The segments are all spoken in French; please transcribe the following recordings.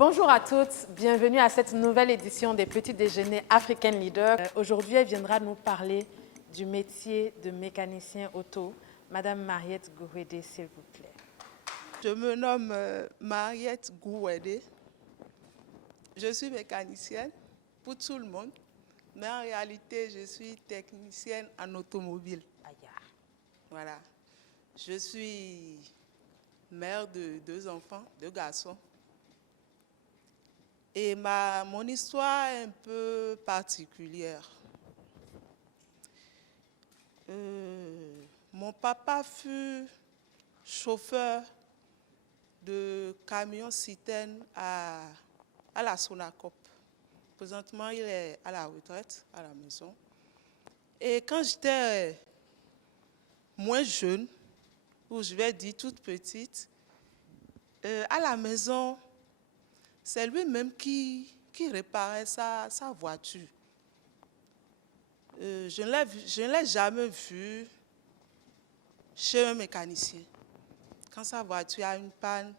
Bonjour à toutes, bienvenue à cette nouvelle édition des Petits Déjeuners African Leader. Aujourd'hui, elle viendra nous parler du métier de mécanicien auto. Madame Mariette Gouwédé, s'il vous plaît. Je me nomme Mariette Gouwédé. Je suis mécanicienne pour tout le monde, mais en réalité, je suis technicienne en automobile. Voilà. Je suis mère de 2 enfants, 2 garçons. Et mon histoire est un peu particulière. Mon papa fut chauffeur de camion-citerne à la Sonacop. Présentement, il est à la retraite, à la maison. Et quand j'étais moins jeune, ou je vais dire toute petite, à la maison, c'est lui-même qui réparait sa voiture. Je ne l'ai jamais vu chez un mécanicien. Quand sa voiture a une panne,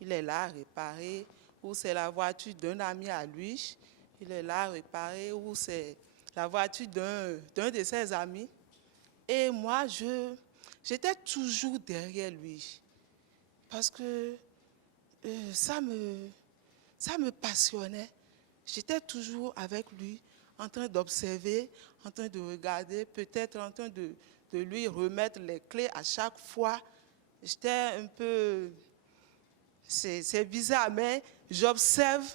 il est là à réparer, ou c'est la voiture d'un ami à lui, il est là à réparer, ou c'est la voiture d'un de ses amis. Et moi, j'étais toujours derrière lui, parce que ça me passionnait. J'étais toujours avec lui, en train d'observer, en train de regarder, peut-être en train de lui remettre les clés à chaque fois. J'étais un peu... C'est bizarre, mais j'observe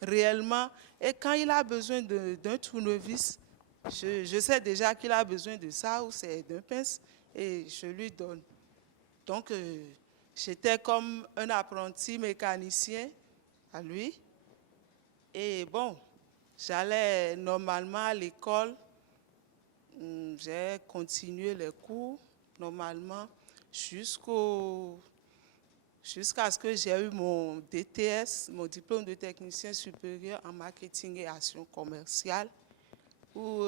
réellement. Et quand il a besoin d'un tournevis, je sais déjà qu'il a besoin de ça ou c'est d'un pince et je lui donne. Donc, j'étais comme un apprenti mécanicien à lui. Et bon, j'allais normalement à l'école. J'ai continué les cours normalement jusqu'à ce que j'ai eu mon DTS, mon diplôme de technicien supérieur en marketing et action commerciale, où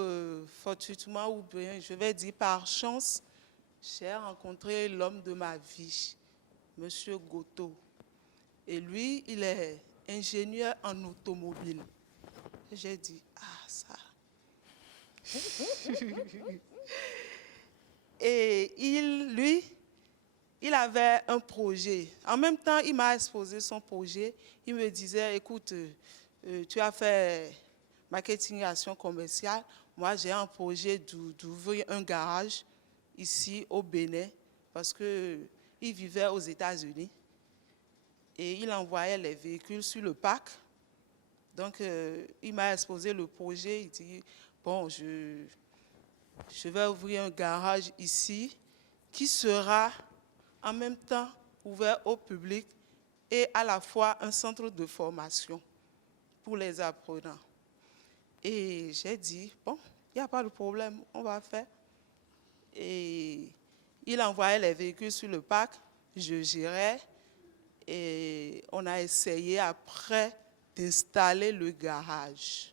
fortuitement ou bien, je vais dire par chance, j'ai rencontré l'homme de ma vie, M. Goto. Et lui, il est ingénieur en automobile. J'ai dit, ah ça. Et il avait un projet. En même temps, il m'a exposé son projet. Il me disait, écoute, tu as fait marketing et action commerciale. Moi, j'ai un projet d'ouvrir un garage ici au Bénin parce qu'il vivait aux États-Unis. Et il envoyait les véhicules sur le parc. Donc, il m'a exposé le projet. Il dit, bon, je vais ouvrir un garage ici qui sera en même temps ouvert au public et à la fois un centre de formation pour les apprenants. Et j'ai dit, bon, il n'y a pas de problème, on va faire. Et il envoyait les véhicules sur le parc, je gérais et on a essayé après d'installer le garage.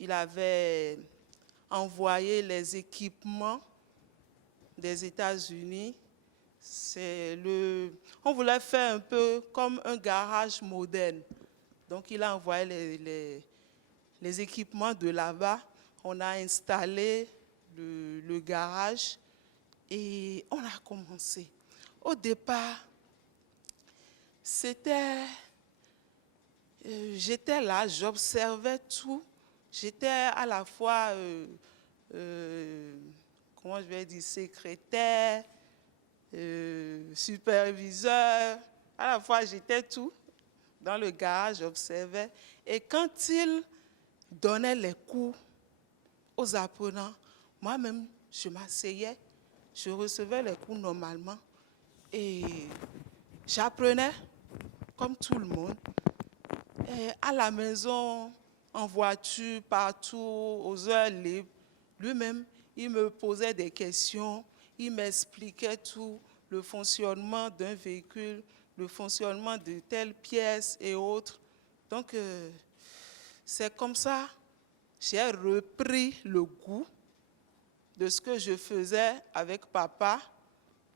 Il avait envoyé les équipements des États-Unis. On voulait faire un peu comme un garage moderne. Donc, il a envoyé les équipements de là-bas. On a installé le garage et on a commencé. Au départ, j'étais là, j'observais tout. J'étais à la fois, comment je vais dire, secrétaire, superviseur. À la fois, j'étais tout. Dans le garage, j'observais. Et quand il donnait les cours aux apprenants, moi-même, je m'asseyais, je recevais les cours normalement et j'apprenais comme tout le monde. Et à la maison, en voiture, partout, aux heures libres, lui-même, il me posait des questions, il m'expliquait tout, le fonctionnement d'un véhicule, le fonctionnement de telles pièces et autres. Donc, c'est comme ça que j'ai repris le goût de ce que je faisais avec papa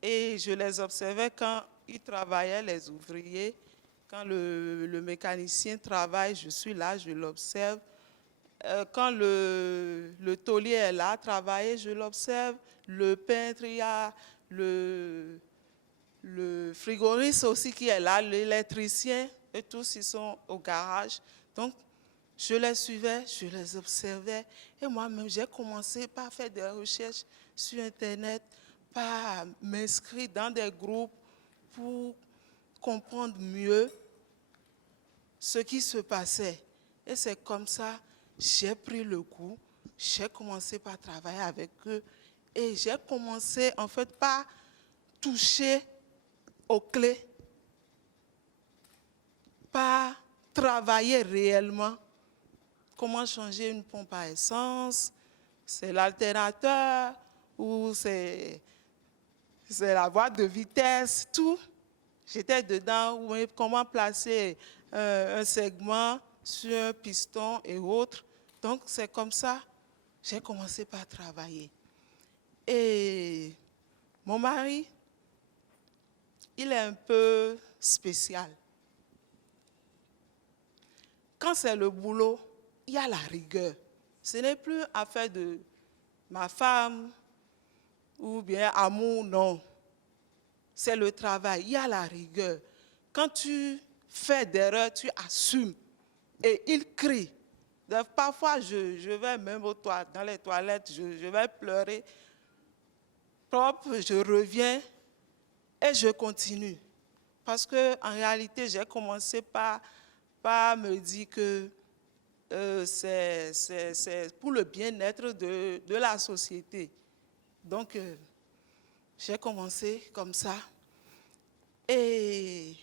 et je les observais quand ils travaillaient, les ouvriers, Quand le mécanicien travaille, je suis là, je l'observe. Quand le taulier est là, travailler, je l'observe. Le peintre, il y a le frigoriste aussi qui est là, l'électricien, et tous ils sont au garage. Donc, je les suivais, je les observais. Et moi-même, j'ai commencé par faire des recherches sur Internet, par m'inscrire dans des groupes pour comprendre mieux ce qui se passait. Et c'est comme ça, j'ai pris le coup, j'ai commencé par travailler avec eux et j'ai commencé en fait par toucher aux clés, par travailler réellement. Comment changer une pompe à essence, c'est l'alternateur ou c'est la boîte de vitesse, tout. J'étais dedans, oui, comment placer un segment sur un piston et autres. Donc, c'est comme ça, j'ai commencé par travailler. Et mon mari, il est un peu spécial. Quand c'est le boulot, il y a la rigueur. Ce n'est plus affaire de ma femme ou bien amour, non. C'est le travail, il y a la rigueur. Quand tu fais d'erreurs, tu assumes. Et il crie. Donc, parfois, je vais même dans les toilettes, je vais pleurer. Propre, je reviens et je continue. Parce qu'en réalité, j'ai commencé par me dire que c'est pour le bien-être de la société. Donc, j'ai commencé comme ça. Et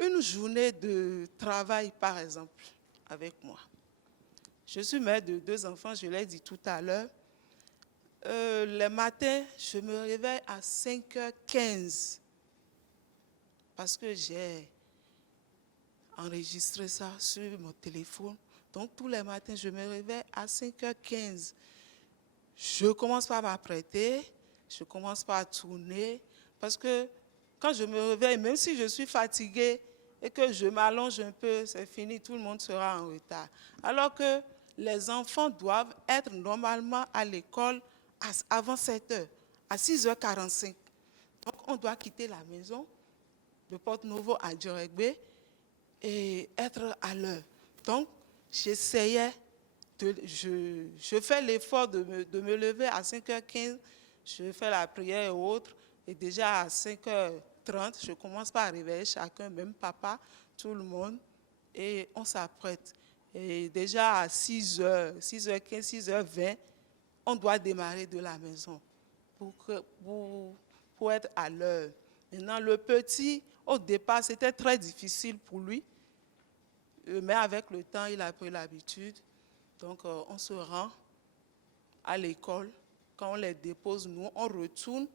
une journée de travail, par exemple, avec moi. Je suis mère de 2 enfants, je l'ai dit tout à l'heure. Les matins, je me réveille à 5h15 parce que j'ai enregistré ça sur mon téléphone. Donc, tous les matins, je me réveille à 5h15. Je commence par m'apprêter, je commence par tourner, parce que quand je me réveille, même si je suis fatiguée et que je m'allonge un peu, c'est fini, tout le monde sera en retard. Alors que les enfants doivent être normalement à l'école avant 7h, à 6h45. Donc, on doit quitter la maison de Porto-Novo à Dioregbe et être à l'heure. Donc, j'essayais, je fais l'effort de me lever à 5h15, je fais la prière et autres, et déjà à 5h30, je commence par réveiller chacun, même papa, tout le monde, et on s'apprête. Et déjà à 6h, 6h15, 6h20, on doit démarrer de la maison pour être à l'heure. Maintenant, le petit, au départ, c'était très difficile pour lui. Mais avec le temps, il a pris l'habitude. Donc, on se rend à l'école. Quand on les dépose, nous, on retourne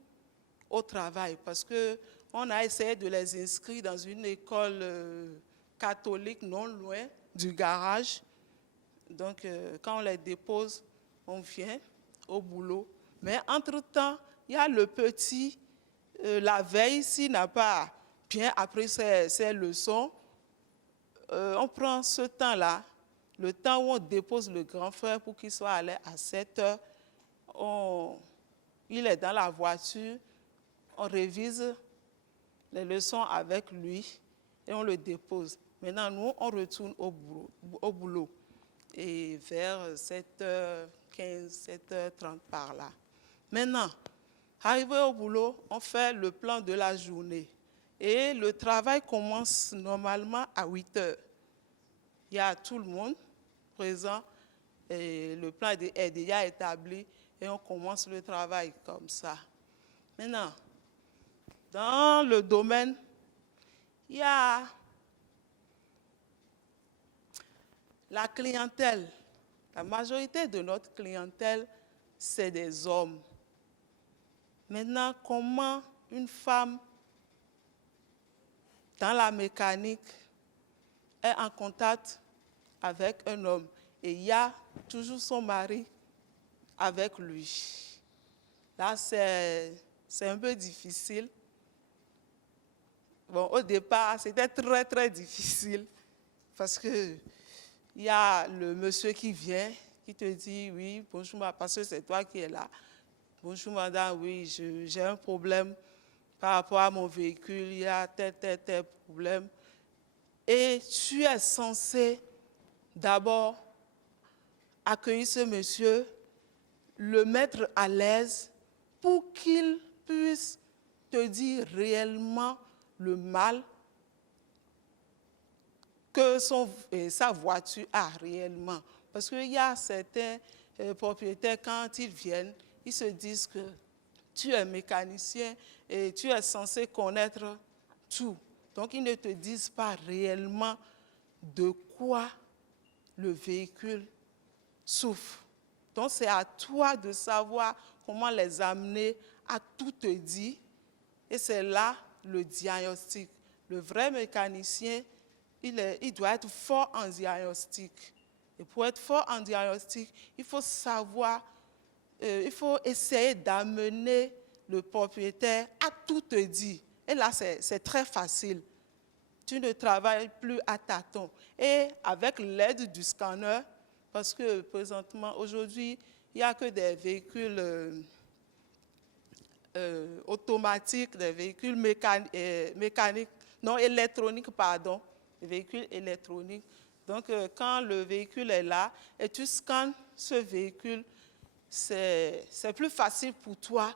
au travail. Parce qu'on a essayé de les inscrire dans une école catholique non loin du garage. Donc, quand on les dépose, on vient au boulot. Mais entre-temps, il y a le petit, la veille, s'il n'a pas bien appris ses leçons, on prend ce temps-là, le temps où on dépose le grand frère pour qu'il soit allé à 7h. Il est dans la voiture, on révise les leçons avec lui et on le dépose. Maintenant, nous, on retourne au boulot. Et vers 7h15, 7h30 par là. Maintenant, arrivé au boulot, on fait le plan de la journée. Et le travail commence normalement à 8h. Il y a tout le monde présent et le plan est déjà établi et on commence le travail comme ça. Maintenant, dans le domaine, il y a la clientèle. La majorité de notre clientèle, c'est des hommes. Maintenant, comment une femme dans la mécanique est en contact avec un homme et il y a toujours son mari avec lui. Là, c'est un peu difficile. Bon, au départ, c'était très, très difficile parce que il y a le monsieur qui vient, qui te dit, oui, bonjour, parce que c'est toi qui es là. Bonjour, madame, oui, j'ai un problème par rapport à mon véhicule, il y a tel problème. Et tu es censé d'abord accueillir ce monsieur, le mettre à l'aise pour qu'il puisse te dire réellement le mal que sa voiture a réellement. Parce qu'il y a certains propriétaires, quand ils viennent, ils se disent que tu es mécanicien et tu es censé connaître tout. Donc, ils ne te disent pas réellement de quoi le véhicule souffre. Donc, c'est à toi de savoir comment les amener à tout te dire. Et c'est là le diagnostic. Le vrai mécanicien, il doit être fort en diagnostic. Et pour être fort en diagnostic, il faut savoir, il faut essayer d'amener le propriétaire à tout te dire. Et là, c'est très facile. Tu ne travailles plus à tâtons. Et avec l'aide du scanner, parce que présentement, aujourd'hui, il n'y a que des véhicules automatiques, des véhicules mécaniques, non électroniques, pardon, des véhicules électroniques. Donc, quand le véhicule est là et tu scannes ce véhicule, c'est plus facile pour toi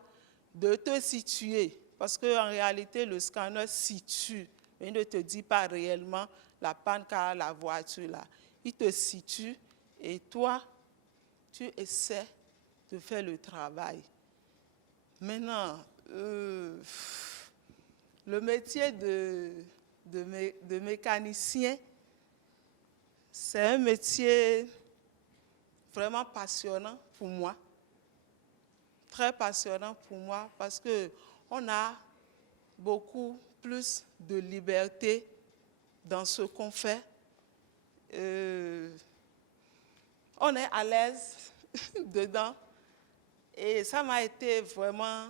de te situer. Parce qu'en réalité, le scanner situe, mais il ne te dit pas réellement la panne qu'a la voiture là. Il te situe et toi, tu essaies de faire le travail. Maintenant, le métier de mécanicien, c'est un métier vraiment passionnant pour moi. Très passionnant pour moi parce qu'on a beaucoup plus de liberté dans ce qu'on fait. On est à l'aise dedans et ça m'a été vraiment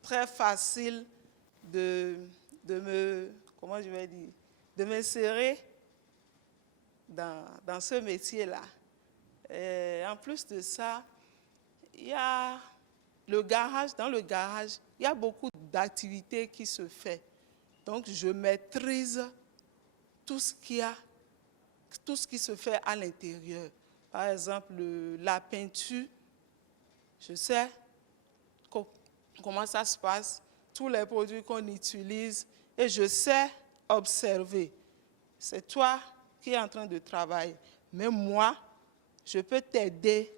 très facile de me, comment je vais dire, de m'insérer dans ce métier-là. En plus de ça, il y a le garage. Dans le garage, il y a beaucoup d'activités qui se font. Donc, je maîtrise tout ce qui se fait à l'intérieur. Par exemple, la peinture, je sais comment ça se passe, tous les produits qu'on utilise, et je sais observer. C'est toi qui es en train de travailler. Mais moi, je peux t'aider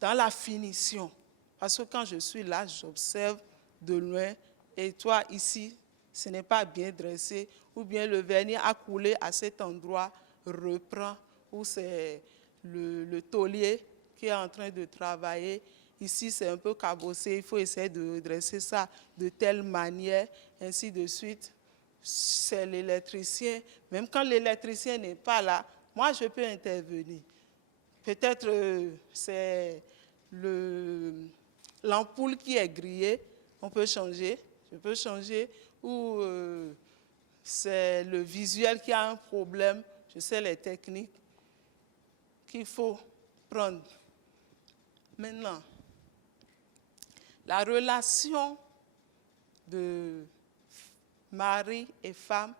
dans la finition. Parce que quand je suis là, j'observe de loin. Et toi, ici, ce n'est pas bien dressé. Ou bien le vernis a coulé à cet endroit, reprend. Ou c'est le taulier qui est en train de travailler. Ici, c'est un peu cabossé. Il faut essayer de redresser ça de telle manière, ainsi de suite. C'est l'électricien. Même quand l'électricien n'est pas là, moi, je peux intervenir. Peut-être c'est l'ampoule qui est grillée, on peut changer, je peux changer, ou c'est le visuel qui a un problème, je sais les techniques qu'il faut prendre. Maintenant, la relation de mari et femme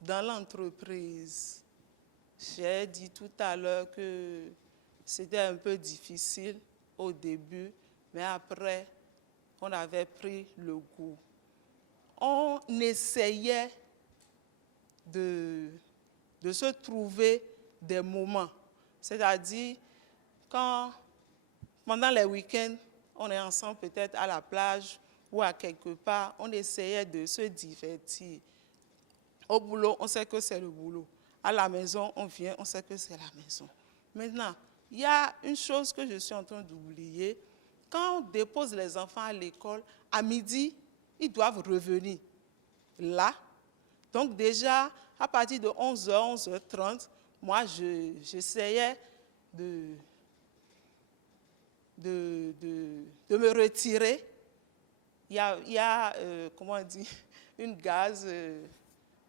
dans l'entreprise. J'ai dit tout à l'heure que c'était un peu difficile au début, mais après, on avait pris le goût. On essayait de se trouver des moments. C'est-à-dire, pendant les week-ends, on est ensemble peut-être à la plage ou à quelque part, on essayait de se divertir. Au boulot, on sait que c'est le boulot. À la maison, on vient, on sait que c'est la maison. Maintenant, il y a une chose que je suis en train d'oublier. Quand on dépose les enfants à l'école, à midi, ils doivent revenir là. Donc déjà, à partir de 11h, 11h30, moi, j'essayais de me retirer comment on dit, une gaz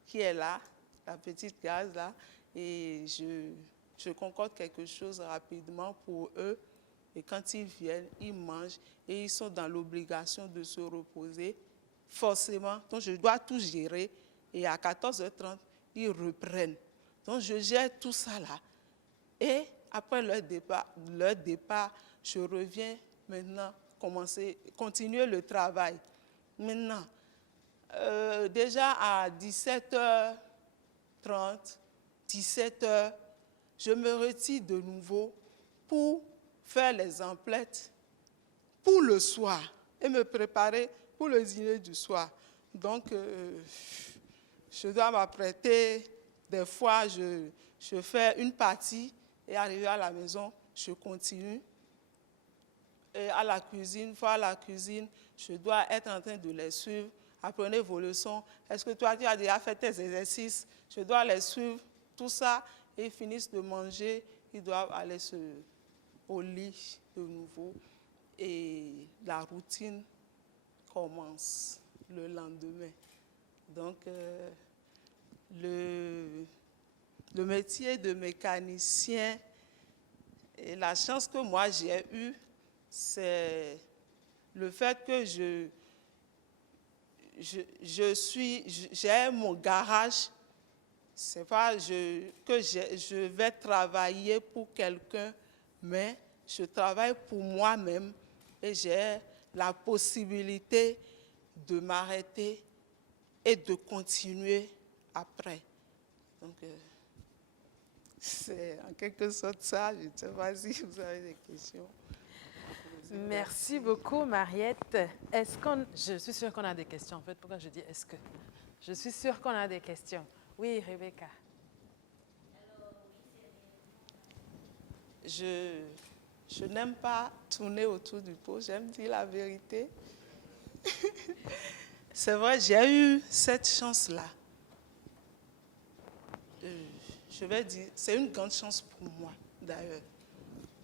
qui est là, la petite gaz là, et je concorde quelque chose rapidement pour eux. Et quand ils viennent, ils mangent et ils sont dans l'obligation de se reposer, forcément. Donc je dois tout gérer et à 14h30, ils reprennent. Donc je gère tout ça là. Et après leur départ, je reviens maintenant continuer le travail. Maintenant, déjà à 17h30, 17h, je me retire de nouveau pour faire les emplettes pour le soir et me préparer pour le dîner du soir. Donc, je dois m'apprêter. Des fois, je fais une partie et arrivé à la maison, je continue. Et à la cuisine, à la cuisine, je dois être en train de les suivre. Apprenez vos leçons. Est-ce que toi, tu as déjà fait tes exercices? Je dois les suivre, tout ça. Et ils finissent de manger. Ils doivent aller au lit de nouveau. Et la routine commence le lendemain. Donc, le métier de mécanicien, et la chance que moi j'ai eue, c'est le fait que j'ai mon garage. C'est pas que je vais travailler pour quelqu'un, mais je travaille pour moi-même et j'ai la possibilité de m'arrêter et de continuer après. Donc, c'est en quelque sorte ça. Je ne sais pas si vous avez des questions. Merci beaucoup, Mariette. Je suis sûre qu'on a des questions. En fait, pourquoi je dis est-ce que? Je suis sûre qu'on a des questions. Oui, Rebecca. Je n'aime pas tourner autour du pot, j'aime dire la vérité. C'est vrai, j'ai eu cette chance-là. Je vais dire, c'est une grande chance pour moi, d'ailleurs.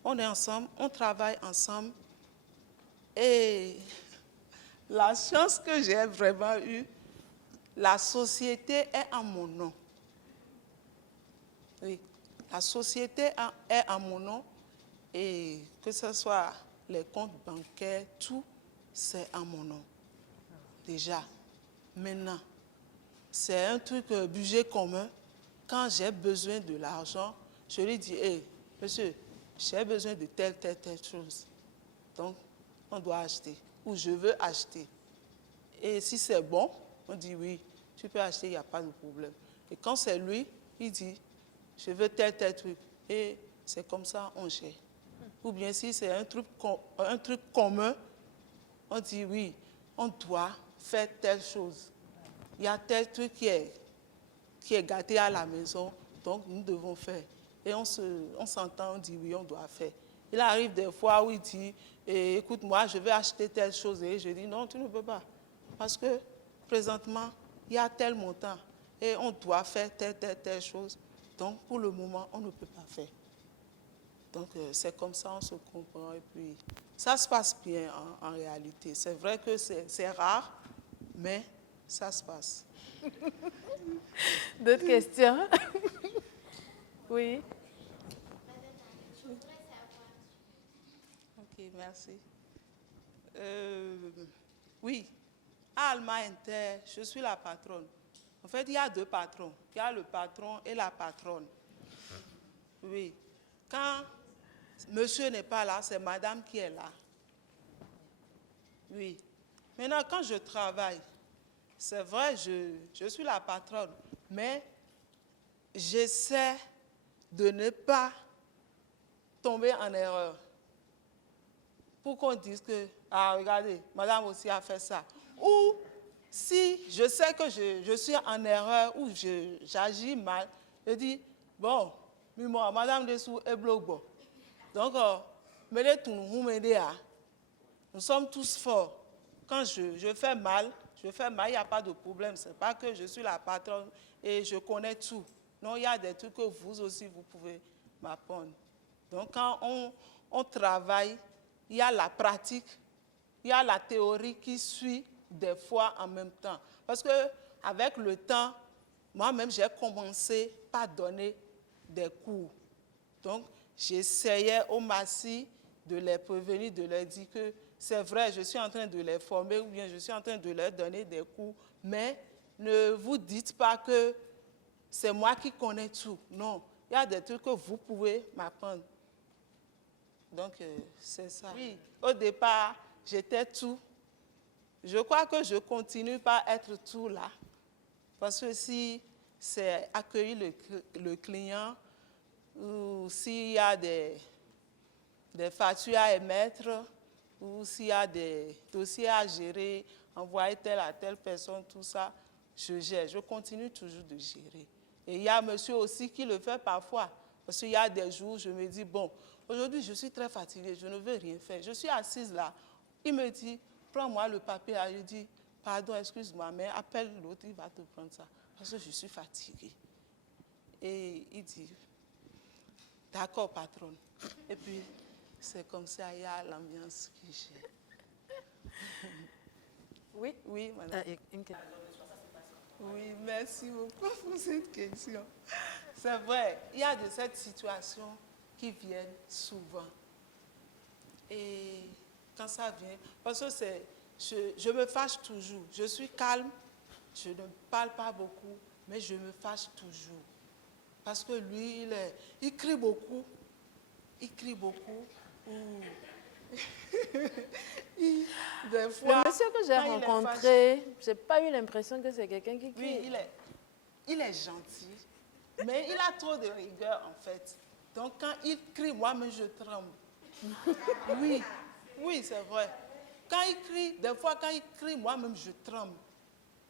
On est ensemble, on travaille ensemble. Et la chance que j'ai vraiment eue, la société est en mon nom. Oui, la société est en mon nom. Et que ce soit les comptes bancaires, tout, c'est en mon nom. Déjà. Maintenant, c'est un truc budget commun. Quand j'ai besoin de l'argent, je lui dis, hey, monsieur, j'ai besoin de telle chose. Donc, on doit acheter. Ou je veux acheter. Et si c'est bon, on dit oui, tu peux acheter, il n'y a pas de problème. Et quand c'est lui, il dit, je veux tel truc. Et c'est comme ça, on gère. Ou bien si c'est un truc commun, on dit oui, on doit faire telle chose. Il y a tel truc qui est gâté à la maison, donc nous devons faire. Et on s'entend, on dit oui, on doit faire. Il arrive des fois où il dit, écoute, moi, je vais acheter telle chose. Et je dis, non, tu ne peux pas. Parce que présentement, il y a tel montant et on doit faire telle chose. Donc, pour le moment, on ne peut pas faire. Donc, c'est comme ça, on se comprend. Et puis, ça se passe bien en réalité. C'est vrai que c'est rare, mais ça se passe. D'autres questions? Oui. Ok, merci. Oui, à Alma Inter, je suis la patronne. En fait, il y a deux patrons. Il y a le patron et la patronne. Oui. Quand monsieur n'est pas là, c'est madame qui est là. Oui. Maintenant, quand je travaille, c'est vrai, je suis la patronne, mais j'essaie de ne pas tomber en erreur. Pour qu'on dise que, ah, regardez, madame aussi a fait ça. Ou si je sais que je suis en erreur ou j'agis mal, je dis, bon, madame dessous est bloquée. Donc, nous sommes tous forts. Quand je fais mal, il n'y a pas de problème. Ce n'est pas que je suis la patronne et je connais tout. Non, il y a des trucs que vous aussi, vous pouvez m'apprendre. Donc, quand on travaille, il y a la pratique il y a la théorie qui suit des fois en même temps. Parce qu'avec le temps, moi-même, j'ai commencé par donner des cours. Donc, j'essayais au maxi de les prévenir, de leur dire que c'est vrai, je suis en train de les former ou bien je suis en train de leur donner des cours, mais ne vous dites pas que c'est moi qui connais tout. Non, il y a des trucs que vous pouvez m'apprendre. Donc, c'est ça. Oui, au départ, j'étais tout. Je crois que je continue par être tout là. Parce que si c'est accueillir le client, ou s'il y a des factures à émettre, ou s'il y a des dossiers à gérer, envoyer telle à telle personne, tout ça, je gère. Je continue toujours de gérer. Et il y a monsieur aussi qui le fait parfois. Parce qu'il y a des jours, je me dis, bon, aujourd'hui, je suis très fatiguée, je ne veux rien faire. Je suis assise là. Il me dit, prends-moi le papier. Je dis, pardon, excuse-moi, mais appelle l'autre, il va te prendre ça. Parce que je suis fatiguée. Et il dit, d'accord, patronne. Et puis, c'est comme ça, il y a l'ambiance qui gère. Oui, oui, madame. Oui, merci beaucoup pour cette question. C'est vrai, il y a de cette situation qui viennent souvent. Et quand ça vient, parce que je me fâche toujours. Je suis calme, je ne parle pas beaucoup, mais je me fâche toujours. Parce que lui, il crie beaucoup. Il crie beaucoup. Des fois, le monsieur que j'ai rencontré, je n'ai pas eu l'impression que c'est quelqu'un qui crie. Oui, il est gentil, mais il a trop de rigueur en fait. Donc quand il crie, moi-même je tremble. Oui, oui, c'est vrai. Quand il crie, des fois quand il crie, moi-même je tremble.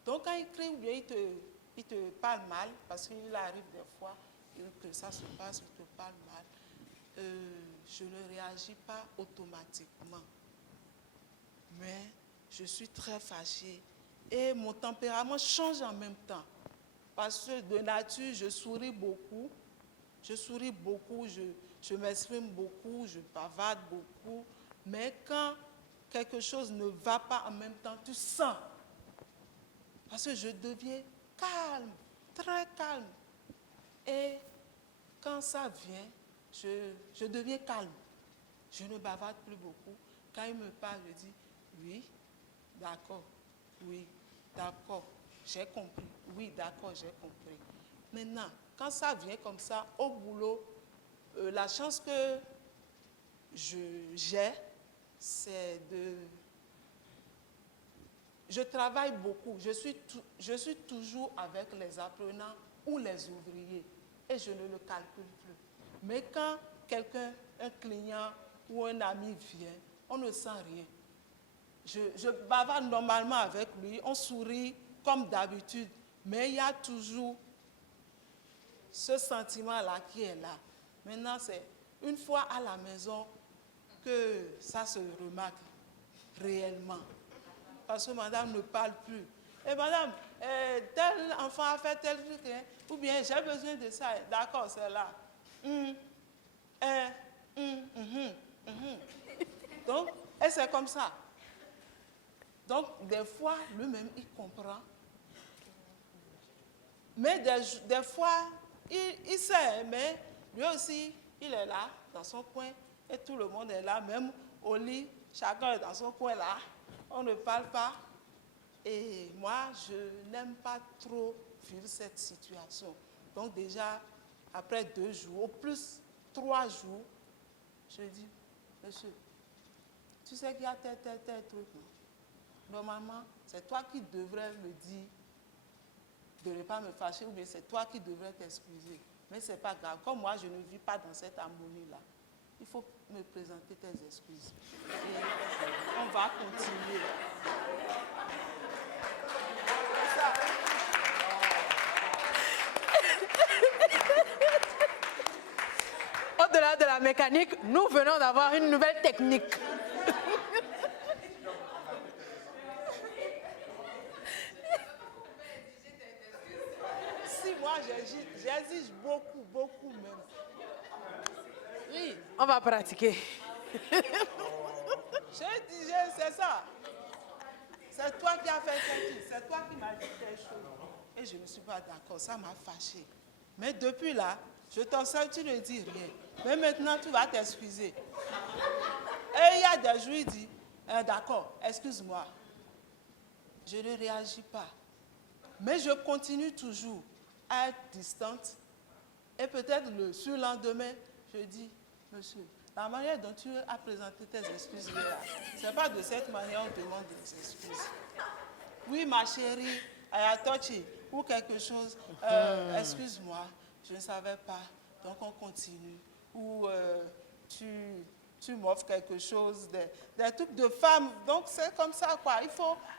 Donc quand il crie, ou bien il te parle mal, parce qu'il arrive des fois que ça se passe, il te parle mal. Je ne réagis pas automatiquement. Mais je suis très fâchée. Et mon tempérament change en même temps. Parce que de nature, je souris beaucoup. Je souris beaucoup, je m'exprime beaucoup, je bavarde beaucoup. Mais quand quelque chose ne va pas en même temps, tu sens. Parce que je deviens calme, très calme. Et quand ça vient, je deviens calme. Je ne bavarde plus beaucoup. Quand il me parle, je dis oui, d'accord, oui, d'accord, j'ai compris. Oui, d'accord, j'ai compris. Maintenant, quand ça vient comme ça, au boulot, la chance que j'ai, c'est de... Je travaille beaucoup. Je suis toujours avec les apprenants ou les ouvriers et je ne le calcule plus. Mais quand quelqu'un, un client ou un ami vient, on ne sent rien. Je bavarde normalement avec lui, on sourit comme d'habitude, mais il y a toujours ce sentiment-là qui est là. Maintenant, c'est une fois à la maison que ça se remarque réellement. Parce que madame ne parle plus. Et madame, tel enfant a fait tel truc, hein, ou bien j'ai besoin de ça. D'accord, c'est là. Donc, et c'est comme ça. Donc, des fois, lui-même, il comprend. Mais des fois, il sait, mais lui aussi, il est là, dans son coin, et tout le monde est là, même au lit, chacun est dans son coin là. On ne parle pas. Et moi, je n'aime pas trop vivre cette situation. Donc déjà, après 2 jours, au plus 3 jours, je dis, monsieur, tu sais qu'il y a tel truc, non? Normalement, c'est toi qui devrais me dire de ne pas me fâcher, ou bien c'est toi qui devrais t'excuser. Mais ce n'est pas grave. Comme moi, je ne vis pas dans cette harmonie-là. Il faut me présenter tes excuses. Et on va continuer. Au-delà de la mécanique, nous venons d'avoir une nouvelle technique. Si moi, j'exige beaucoup, beaucoup même. Oui, on va pratiquer. C'est ça. C'est toi qui as fait quelque chose. C'est toi qui m'as dit quelque chose. Et je ne suis pas d'accord. Ça m'a fâché. Mais depuis là, je t'en sais, tu ne dis rien. Mais maintenant, tu vas t'excuser. Et il y a des jours, il dit, d'accord, excuse-moi. Je ne réagis pas. Mais je continue toujours à être distante. Et peut-être le surlendemain, je dis, monsieur, la manière dont tu as présenté tes excuses là, ce n'est pas de cette manière qu'on demande des excuses. Oui, ma chérie, Ayatochi, ou quelque chose, excuse-moi, je ne savais pas, donc on continue. Ou tu m'offres quelque chose, des trucs de femme, donc c'est comme ça quoi.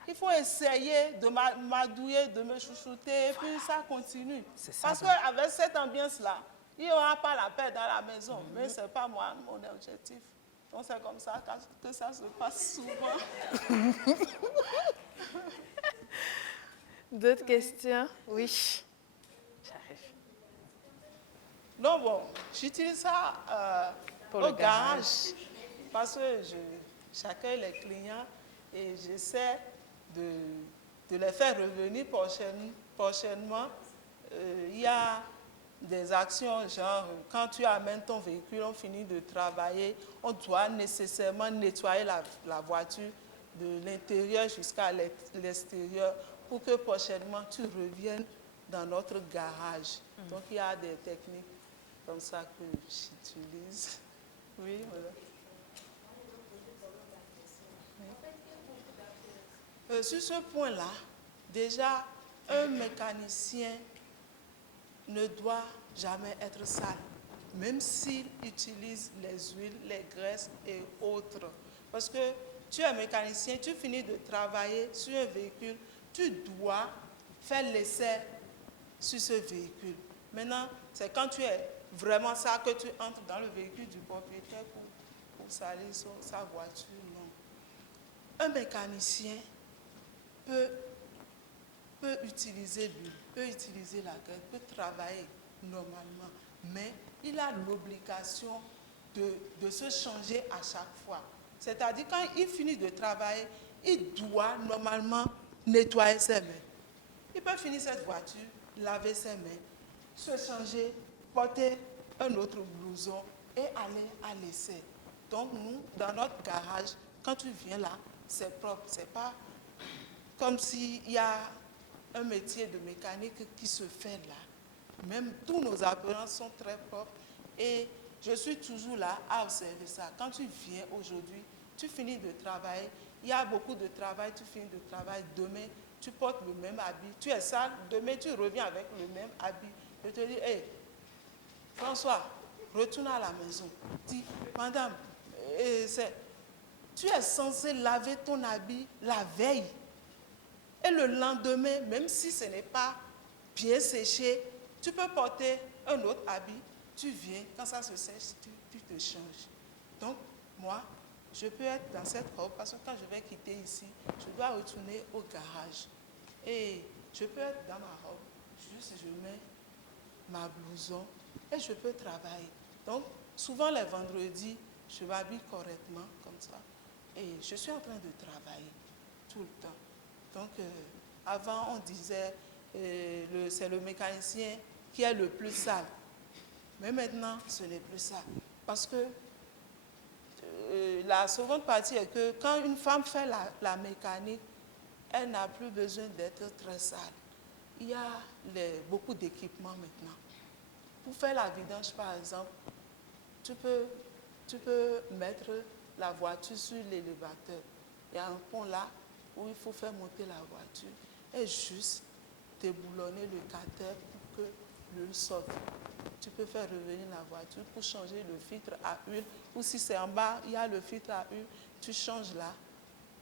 Il faut essayer de m'adouiller, de me chouchouter, et puis ça continue. Parce qu'avec cette ambiance-là, il n'y aura pas la paix dans la maison, mais ce n'est pas moi, mon objectif. Donc c'est comme ça que ça se passe souvent. D'autres questions? Oui. J'arrive. Non, bon, j'utilise ça Pour au le garage. parce que j'accueille les clients et j'essaie de les faire revenir prochainement. Il y a des actions, genre quand tu amènes ton véhicule, on finit de travailler, on doit nécessairement nettoyer la voiture de l'intérieur jusqu'à l'extérieur pour que prochainement tu reviennes dans notre garage. Donc il y a des techniques comme ça que j'utilise. Oui, voilà. Sur ce point-là, déjà, un mécanicien ne doit jamais être sale, même s'il utilise les huiles, les graisses et autres. Parce que tu es mécanicien, tu finis de travailler sur un véhicule, tu dois faire l'essai sur ce véhicule. Maintenant, c'est quand tu es vraiment ça que tu entres dans le véhicule du propriétaire pour salir sa voiture. Non. Un mécanicien peut utiliser l'huile, peut utiliser la graisse, peut travailler normalement, mais il a l'obligation de se changer à chaque fois. C'est-à-dire quand il finit de travailler, il doit normalement nettoyer ses mains. Il peut finir cette voiture, laver ses mains, se changer, porter un autre blouson et aller à l'essai. Donc nous, dans notre garage, quand tu viens là, c'est propre, c'est pas comme s'il y a un métier de mécanique qui se fait là. Même tous nos apprenants sont très propres et je suis toujours là à observer ça. Quand tu viens aujourd'hui, tu finis de travailler, il y a beaucoup de travail, tu finis de travail, demain tu portes le même habit, tu es sale, demain tu reviens avec le même habit. Je te dis, hé, François, retourne à la maison. Dis, madame, tu es censé laver ton habit la veille. Et le lendemain, même si ce n'est pas bien séché, tu peux porter un autre habit, tu viens, quand ça se sèche, tu te changes. Donc, moi, je peux être dans cette robe parce que quand je vais quitter ici, je dois retourner au garage. Et je peux être dans ma robe, juste je mets ma blouson et je peux travailler. Donc, souvent les vendredis, je m'habille correctement comme ça. Et je suis en train de travailler tout le temps. Donc, avant, on disait c'est le mécanicien qui est le plus sale. Mais maintenant, ce n'est plus ça. Parce que la seconde partie est que quand une femme fait la mécanique, elle n'a plus besoin d'être très sale. Il y a beaucoup d'équipements maintenant. Pour faire la vidange, par exemple, tu peux mettre la voiture sur l'élévateur. Il y a un pont là où il faut faire monter la voiture et juste déboulonner le carter pour que l'huile sorte. Tu peux faire revenir la voiture pour changer le filtre à huile ou si c'est en bas, il y a le filtre à huile, tu changes là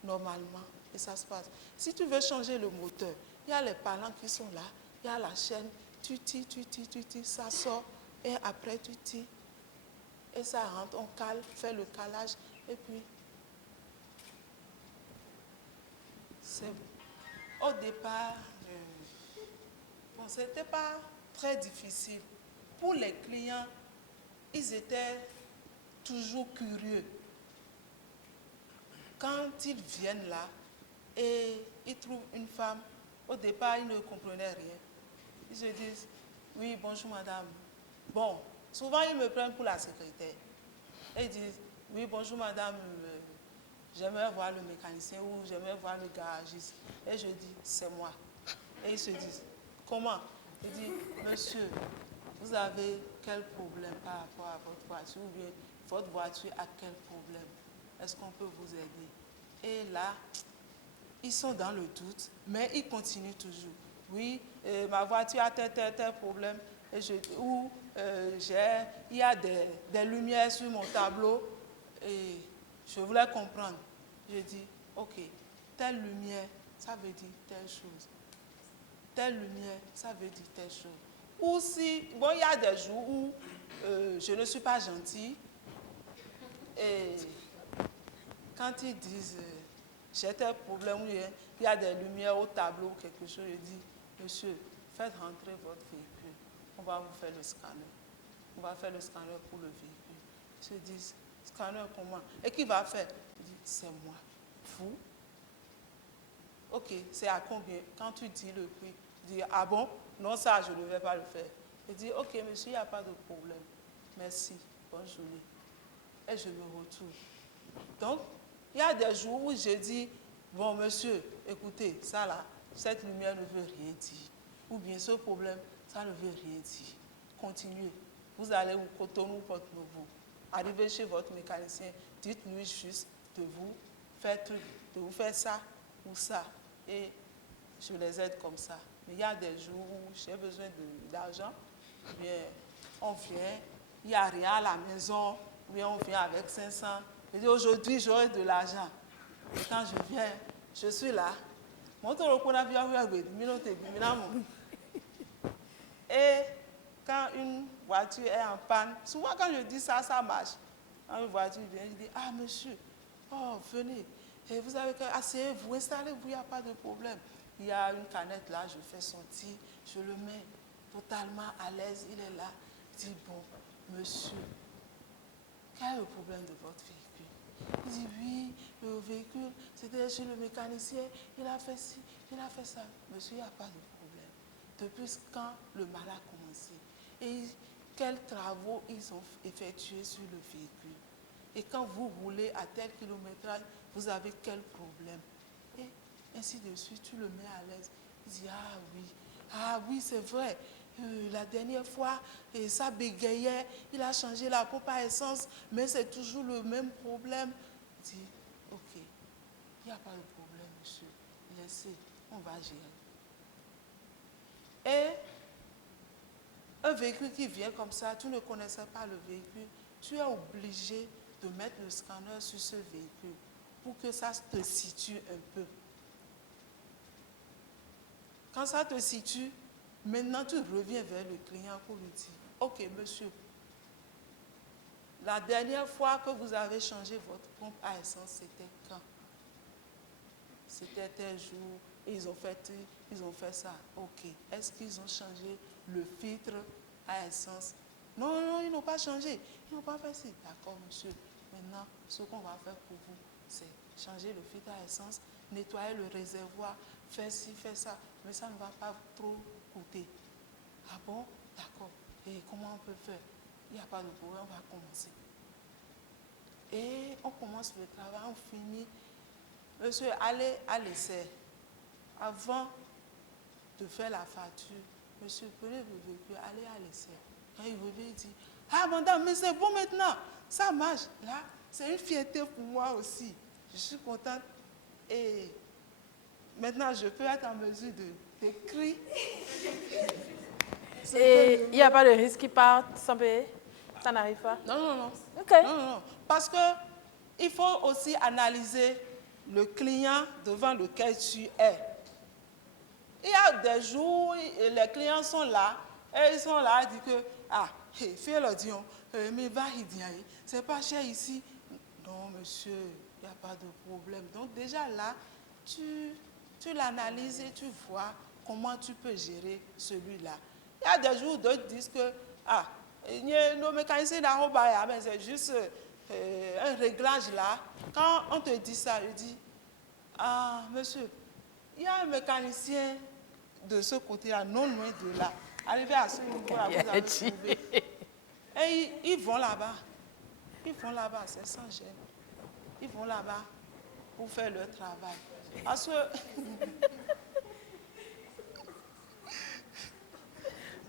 normalement et ça se passe. Si tu veux changer le moteur, il y a les palans qui sont là, il y a la chaîne, tu tires, ça sort et après tu tires et ça rentre, on cale, fait le calage et puis c'est bon. Au départ, bon, ce n'était pas très difficile. Pour les clients, ils étaient toujours curieux. quand ils viennent là et ils trouvent une femme, au départ, ils ne comprenaient rien. Ils se disent, oui, bonjour madame. Bon, souvent ils me prennent pour la secrétaire. Et ils disent, oui, bonjour madame, j'aimerais voir le mécanicien ou j'aimerais voir le garagiste. Et je dis, c'est moi. Et ils se disent, comment? Je dis, monsieur, vous avez quel problème par rapport à votre voiture ou bien votre voiture a quel problème? Est-ce qu'on peut vous aider? Et là, ils sont dans le doute, mais ils continuent toujours. Oui, ma voiture a tel problème. Et il y a des lumières sur mon tableau et je voulais comprendre. Je dis, ok, telle lumière, ça veut dire telle chose. Telle lumière, ça veut dire telle chose. Ou si, bon, il y a des jours où je ne suis pas gentille et quand ils disent j'ai tel problème où il y a des lumières au tableau ou quelque chose, je dis, monsieur, faites rentrer votre véhicule. On va vous faire le scanner. On va faire le scanner pour le véhicule. Ils se disent, scanner comment? Et qui va faire? Je dis, c'est moi. Vous? Ok, c'est à combien? Quand tu dis le prix, je dis, ah bon? Non, ça, je ne vais pas le faire. Je dis, ok, monsieur, il n'y a pas de problème. Merci, bonne journée. Et je me retourne. Donc, il y a des jours où je dis, bon, monsieur, écoutez, ça là, cette lumière ne veut rien dire. Ou bien ce problème, ça ne veut rien dire. Continuez. Vous allez au Cotonou, Porto-Novo. Arrivez chez votre mécanicien, dites-lui juste de vous faire ça ou ça. Et je les aide comme ça. Mais il y a des jours où j'ai besoin d'argent. Bien, on vient, il n'y a rien à la maison. Bien, on vient avec 500. Je dis, aujourd'hui, j'aurai de l'argent. Et quand je viens, je suis là. Et quand une voiture est en panne, souvent quand je dis ça, ça marche. Quand une voiture vient, je dis, ah monsieur, oh venez, et vous avez asseyez-vous, installez-vous, il n'y a pas de problème. Il y a une canette là, je fais sortir, je le mets totalement à l'aise, il est là. Je dis, bon, monsieur, quel est le problème de votre véhicule? Il dit, oui, le véhicule, c'était chez le mécanicien, il a fait ci, il a fait ça. Monsieur, il n'y a pas de problème. Depuis quand le mal a commencé? Et quels travaux ils ont effectués sur le véhicule? Et quand vous roulez à tel kilométrage, vous avez quel problème? Et ainsi de suite, tu le mets à l'aise. Il dit, ah oui, c'est vrai. La dernière fois, ça bégayait, il a changé la pompe à essence, mais c'est toujours le même problème. Il dit, ok, il n'y a pas de problème, monsieur. Laissez, on va gérer. Et un véhicule qui vient comme ça, tu ne connaissais pas le véhicule, tu es obligé de mettre le scanner sur ce véhicule pour que ça te situe un peu. Quand ça te situe, maintenant tu reviens vers le client pour lui dire, ok monsieur, la dernière fois que vous avez changé votre pompe à essence, c'était quand? C'était tel jour, ils ont fait ça. Ok. Est-ce qu'ils ont changé le filtre à essence? Non, ils n'ont pas changé. Ils n'ont pas fait ça. D'accord, monsieur. Maintenant, ce qu'on va faire pour vous, c'est changer le filtre à essence, nettoyer le réservoir, faire ci, faire ça. Mais ça ne va pas trop coûter. Ah bon? D'accord. Et comment on peut faire? Il n'y a pas de problème, on va commencer. Et on commence le travail, on finit. Monsieur, allez à l'essai. Avant de faire la facture, monsieur, prenez le véhicule, allez à l'essai. Quand il revient, il dit, ah madame, mais c'est bon maintenant, ça marche. Là, c'est une fierté pour moi aussi. Je suis contente. Et maintenant, je peux être en mesure d'écrire. Et il n'y a pas de risque qu'ils partent sans payer? Ça n'arrive pas? Non. Ok. Non. Parce qu'il faut aussi analyser le client devant lequel tu es. Il y a des jours, les clients sont là, et ils sont là, ils disent que, fais le dion, mais va, c'est pas cher ici. Non, monsieur, il n'y a pas de problème. Donc déjà là, tu l'analyses et tu vois comment tu peux gérer celui-là. Il y a des jours où d'autres disent que, nos mécaniciens d'Aroba, c'est juste un réglage là. Quand on te dit ça, je dis, ah, monsieur, il y a un mécanicien de ce côté-là, non loin de là. Arrivé à ce niveau-là, vous avez trouvé. Et ils vont là-bas. Ils vont là-bas, c'est sans gêne. Ils vont là-bas pour faire leur travail. Parce que...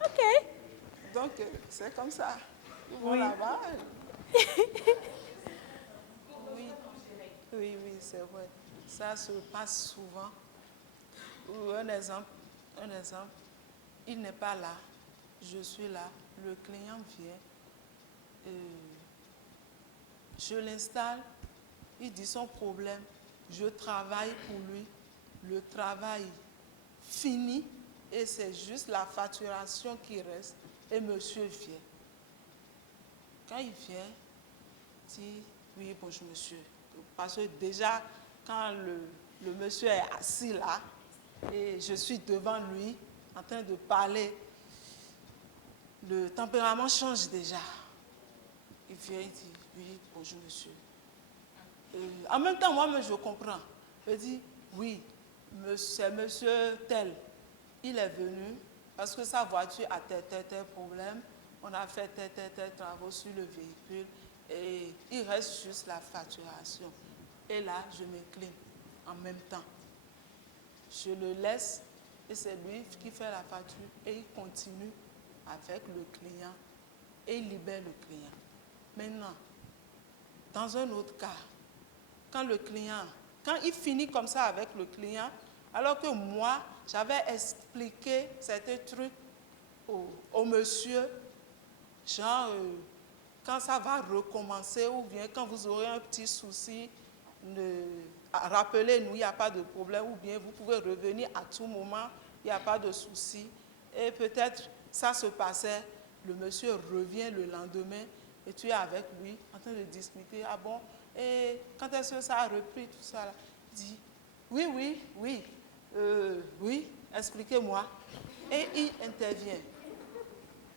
OK. Donc, c'est comme ça. Ils vont là-bas. Oui, oui, oui, c'est vrai. Ça se passe souvent. Ou un exemple, il n'est pas là, je suis là, le client vient, je l'installe, il dit son problème, je travaille pour lui, le travail fini et c'est juste la facturation qui reste et monsieur vient. Quand il vient, il dit oui, bonjour monsieur. Parce que déjà, quand le monsieur est assis là, et je suis devant lui, en train de parler, le tempérament change déjà. Il vient, il dit, oui, bonjour monsieur. En même temps, moi-même, je comprends. Je dis, oui, c'est monsieur tel. Il est venu parce que sa voiture a tel problème. On a fait tel travaux sur le véhicule et il reste juste la facturation. Et là, je m'incline en même temps. Je le laisse et c'est lui qui fait la facture et il continue avec le client et il libère le client. Maintenant, dans un autre cas, quand il finit comme ça avec le client, alors que moi, j'avais expliqué certains trucs au monsieur, genre, quand ça va recommencer ou bien quand vous aurez un petit souci, rappelez-nous, il n'y a pas de problème, ou bien vous pouvez revenir à tout moment, il n'y a pas de souci. Et peut-être ça se passait, le monsieur revient le lendemain et tu es avec lui en train de discuter. Ah bon, et quand est-ce que ça a repris tout ça là? Il dit, oui, expliquez-moi. Et il intervient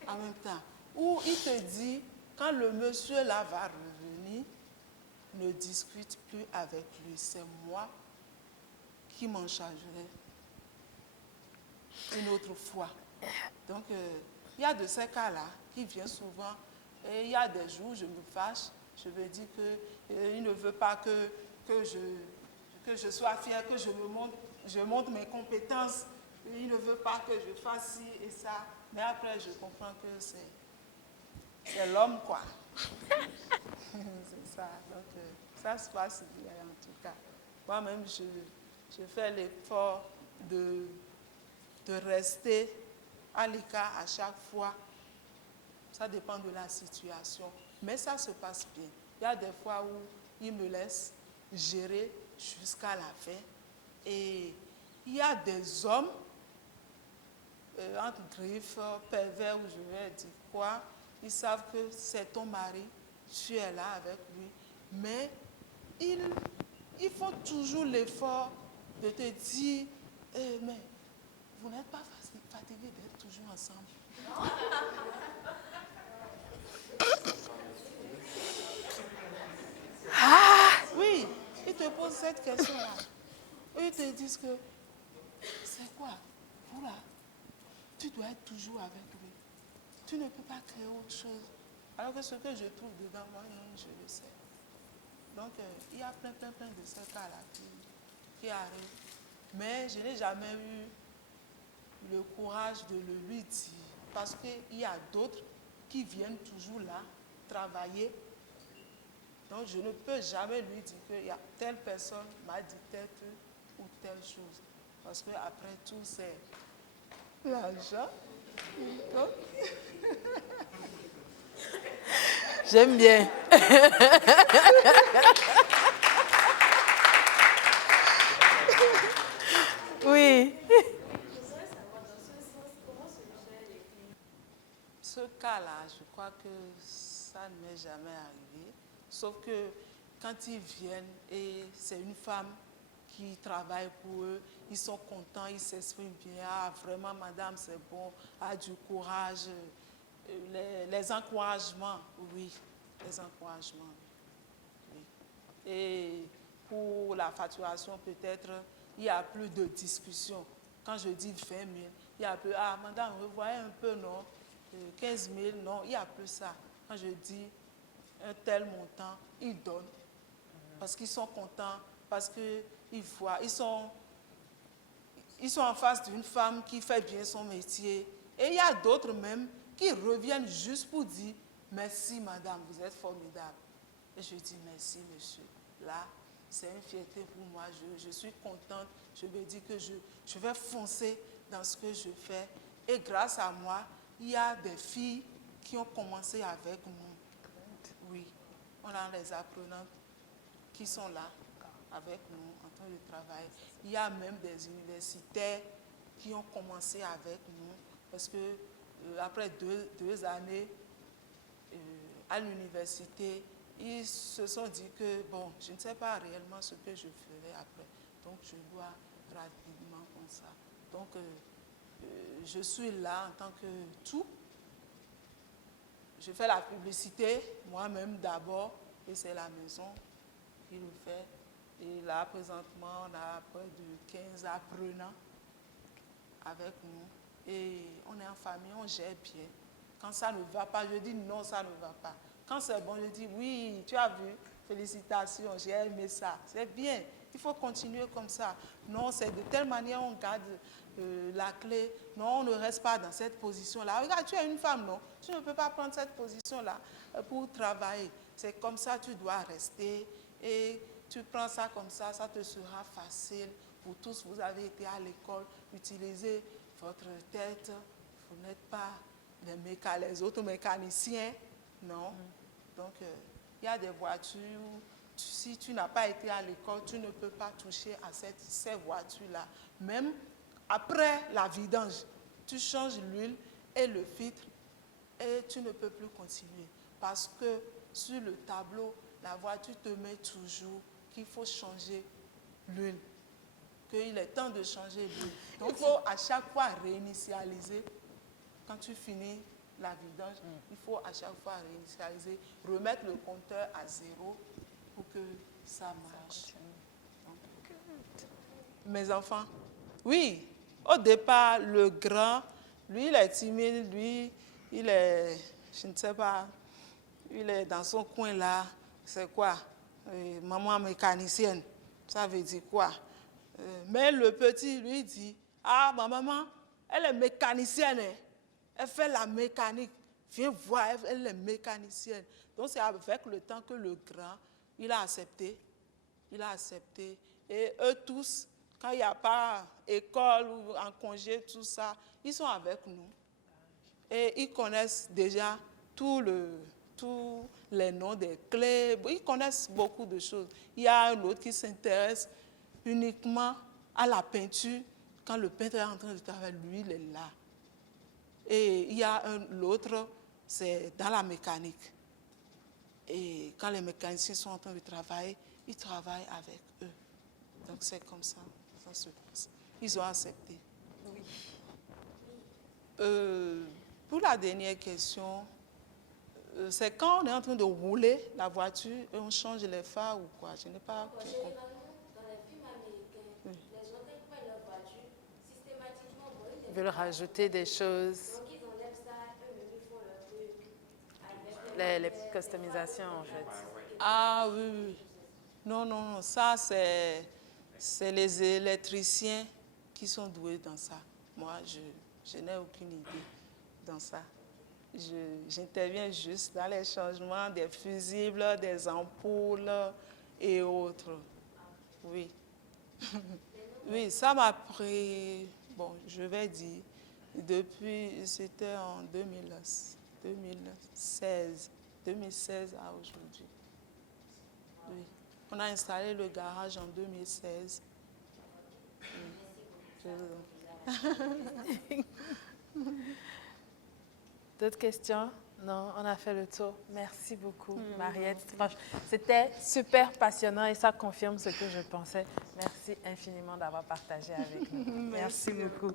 en même temps. Ou il te dit, quand le monsieur là va revenir, ne discute plus avec lui, c'est moi qui m'en chargerai une autre fois. Donc, il y a de ces cas-là qui viennent souvent. Et il y a des jours où je me fâche, je me dis qu'il ne veut pas que je sois fière, que je montre mes compétences. Il ne veut pas que je fasse ci et ça. Mais après, je comprends que c'est l'homme, quoi. C'est ça. Donc, ça se passe bien, en tout cas. Moi-même, je fais l'effort de rester à l'écart à chaque fois. Ça dépend de la situation. Mais ça se passe bien. Il y a des fois où il me laisse gérer jusqu'à la fin. Et il y a des hommes, entre griffes, pervers, ou je vais dire quoi, ils savent que c'est ton mari, tu es là avec lui. Mais ils font toujours l'effort de te dire, mais vous n'êtes pas fatigué d'être toujours ensemble. Oui, ils te posent cette question-là. Ils te disent que, c'est quoi? Vous là, tu dois être toujours avec lui. Tu ne peux pas créer autre chose. Alors que ce que je trouve dedans, moi, je le sais. Donc, il y a plein de ces cas-là qui arrivent. Mais je n'ai jamais eu le courage de le lui dire. Parce qu'il y a d'autres qui viennent toujours là, travailler. Donc, je ne peux jamais lui dire qu'il y a telle personne m'a dit telle ou telle chose. Parce qu'après tout, c'est l'argent. Donc... J'aime bien. Oui. Ce cas-là, je crois que ça ne m'est jamais arrivé. Sauf que quand ils viennent et c'est une femme qui travaille pour eux, ils sont contents, ils s'expriment bien. Ah, vraiment, madame, c'est bon. Ah, du courage. Les encouragements, oui. Les encouragements, oui. Et pour la facturation, peut-être, il y a plus de discussion. Quand je dis 20 000, il y a plus, ah, madame, revoyez un peu, non, 15 000, non, il y a plus ça. Quand je dis un tel montant, ils donnent. Parce qu'ils sont contents, parce qu'ils voient, ils sont en face d'une femme qui fait bien son métier. Et il y a d'autres même qui reviennent juste pour dire « Merci madame, vous êtes formidable ». Et je dis « Merci monsieur ». Là, c'est une fierté pour moi. Je suis contente. Je me dis que je vais foncer dans ce que je fais. Et grâce à moi, il y a des filles qui ont commencé avec nous. Oui, on a les apprenantes qui sont là avec nous en train de travailler. Il y a même des universitaires qui ont commencé avec nous parce que après deux années à l'université, ils se sont dit que bon, je ne sais pas réellement ce que je ferai après, donc je dois rapidement comme ça. Donc je suis là en tant que tout. Je fais la publicité moi-même d'abord et c'est la maison qui le fait. Et là, présentement, on a près de 15 apprenants avec nous. Et on est en famille, on gère bien. Quand ça ne va pas, je dis non, ça ne va pas. Quand c'est bon, je dis oui, tu as vu, félicitations, j'ai aimé ça. C'est bien, il faut continuer comme ça. Non, c'est de telle manière on garde la clé. Non, on ne reste pas dans cette position-là. Regarde, tu es une femme, non? Tu ne peux pas prendre cette position-là pour travailler. C'est comme ça, tu dois rester. Et tu prends ça comme ça te sera facile pour tous. Vous avez été à l'école, utilisez votre tête. Vous n'êtes pas les autres mécaniciens, non. Donc, il y a des voitures où si tu n'as pas été à l'école, tu ne peux pas toucher à ces voitures-là. Même après la vidange, tu changes l'huile et le filtre et tu ne peux plus continuer. Parce que sur le tableau, la voiture te met toujours qu'il faut changer l'huile, qu'il est temps de changer l'huile. Donc, il faut à chaque fois réinitialiser. Quand tu finis la vidange, il faut à chaque fois réinitialiser, remettre le compteur à 0 pour que ça marche. Donc, mes enfants, oui, au départ, le grand, lui, il est timide, lui, il est, je ne sais pas, il est dans son coin là, c'est quoi? Maman mécanicienne, ça veut dire quoi? Mais le petit, lui, dit, ah, ma maman, elle est mécanicienne, hein? Elle fait la mécanique. Viens voir, elle est mécanicienne. Donc, c'est avec le temps que le grand, il a accepté. Il a accepté. Et eux tous, quand il n'y a pas école ou en congé, tout ça, ils sont avec nous. Et ils connaissent déjà tous les noms des clés. Ils connaissent beaucoup de choses. Il y a un autre qui s'intéresse uniquement à la peinture. Quand le peintre est en train de travailler, lui, il est là. Et il y a l'autre, c'est dans la mécanique. Et quand les mécaniciens sont en train de travailler, ils travaillent avec eux. Donc c'est comme ça, ça se passe. Ils ont accepté. Oui. Pour la dernière question, c'est quand on est en train de rouler la voiture et on change les phares ou quoi? Je n'ai pas compris. Généralement, dans les films américains, les gens qui prennent leur voiture, systématiquement, Ils veulent rajouter des choses. donc ils enlèvent ça, eux-mêmes ils font leur truc. Les petites customisations, en fait. Ah oui, oui. Non, non, non, ça c'est les électriciens qui sont doués dans ça. Moi, je n'ai aucune idée dans ça. J'interviens juste dans les changements des fusibles, des ampoules et autres. Oui. Oui, ça m'a pris, bon, je vais dire, depuis, c'était en 2016 à aujourd'hui. Oui. On a installé le garage en 2016. Oui. D'autres questions? Non, on a fait le tour. Merci beaucoup, Mariette. C'était super passionnant et ça confirme ce que je pensais. Merci infiniment d'avoir partagé avec nous. Merci beaucoup.